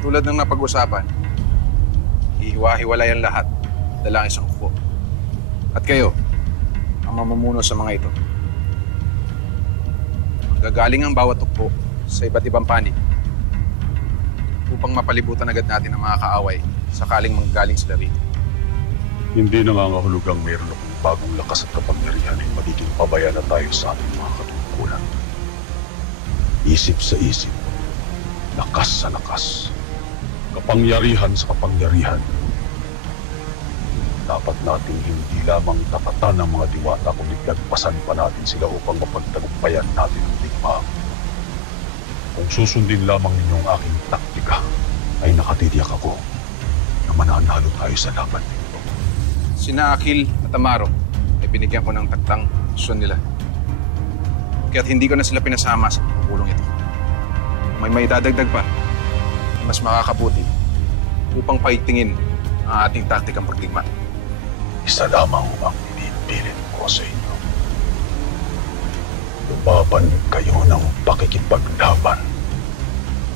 Katulad ng napag-usapan, ihiwa-hiwalay ang lahat, dala ang isang kuko. At kayo, ang mamumuno sa mga ito. Gagaling ang bawat ukpo sa iba't ibang panig upang mapalibutan agad natin ang mga kaaway sakaling manggagaling sila rito. Hindi nangangahulugang mayroon akong bagong lakas at kapangyarihan ay magiging pabaya na tayo sa ating mga katungkulan. Isip sa isip, lakas sa lakas, kapangyarihan sa kapangyarihan. Dapat nating hindi lamang tapatan ng mga diwata kundi lagpasan pa natin sila upang mapagtagumpayan natin ang digmaan. Kung susundin lamang ninyong aking taktika, ay nakatitiyak ako na mananalo tayo sa laban nito. Sina Akil at Amaro ay binigyan ko ng taktang posisyon nila. Kaya't hindi ko na sila pinasama sa pagpupulong ito. May dadagdag pa, mas makakabuti upang paigtingin ang ating taktikang pagdigma. Isa lamang ang pinipilit ko sa inyo. Lumaban kayo ng pakikipaglaban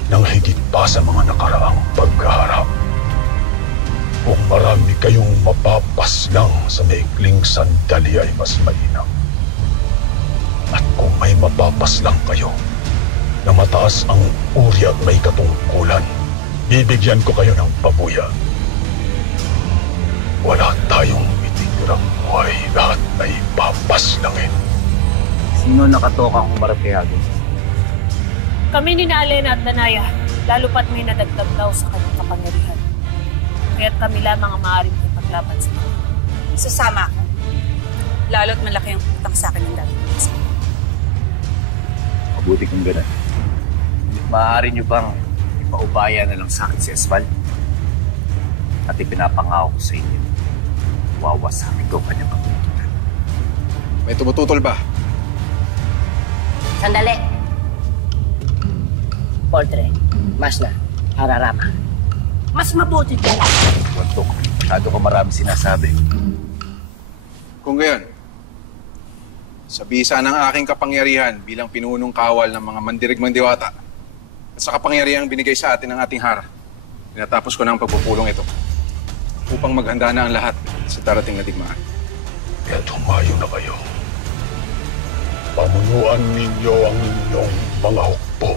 ng higit pa sa mga nakaraang pagkaharap. Kung marami kayong mapapaslang sa maikling sandali ay mas mainam. At kung may mapapaslang kayo na mataas ang uri at may katungkulan, bibigyan ko kayo ng pabuya. Wala tayong mititirang buhay, lahat ay papaslangin. Sino nakatokang humarap kay Hagin? Kami ni Alena at Danaya, lalo pat may nadagdag daw sa kanyang kapangyarihan. Kaya't kami lamang ang maaaring ipaglaban sa kanya. Sasama ako. Lalo't malaki ang utang sa akin ng dati. Mabuti kung gano'n. Maaari niyo bang ipaubaya na lang sa akin si Esval? At ipinapangako ko sa inyo, wawasakin ko kanyang kabututan. May tumututol ba? Sandali. Poltre, Masna, Ararama. Mas mabuti ka lang. Wantok, masyado ko marami sinasabi. Kung gayon, sa bisa ng aking kapangyarihan bilang pinunong kawal ng mga mandirigmang diwata at sa kapangyarihang binigay sa atin ng ating hara, tinatapos ko na ang pagpupulong ito upang maghanda na ang lahat sa darating na digmaan. Kaya tumayo na kayo. Pamunuan ninyo ang inyong mga hukbo.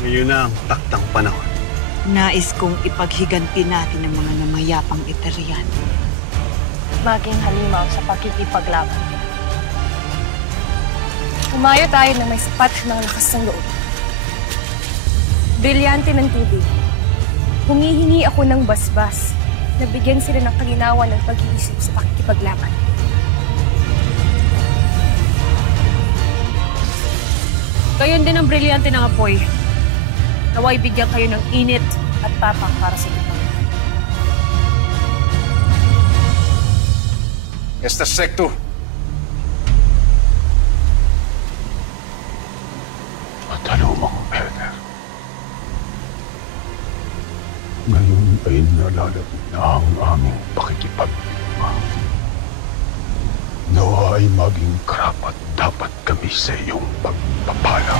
Ngayon na ang taktang panahon. Nais kong ipaghiganti natin ang mga namayapang Eterian. Maging halimaw sa pakikipaglaban. Umayo tayo na may sapat ng lakas ng loob. Brilyante ng tubig. Humihingi ako ng basbas na bigyan sila ng kalinawan ng pag-iisip sa pakikipaglaban. Gayon din ang brilyante ng apoy. Naway bigyan kayo ng init at tapang para sa digmaan. Estas Secto. Matalumang Eder. Ngayon ay nalalapit na ang aming pakikipagdigma. Nawa ay maging karapat dapat kami sa iyong pagpapala.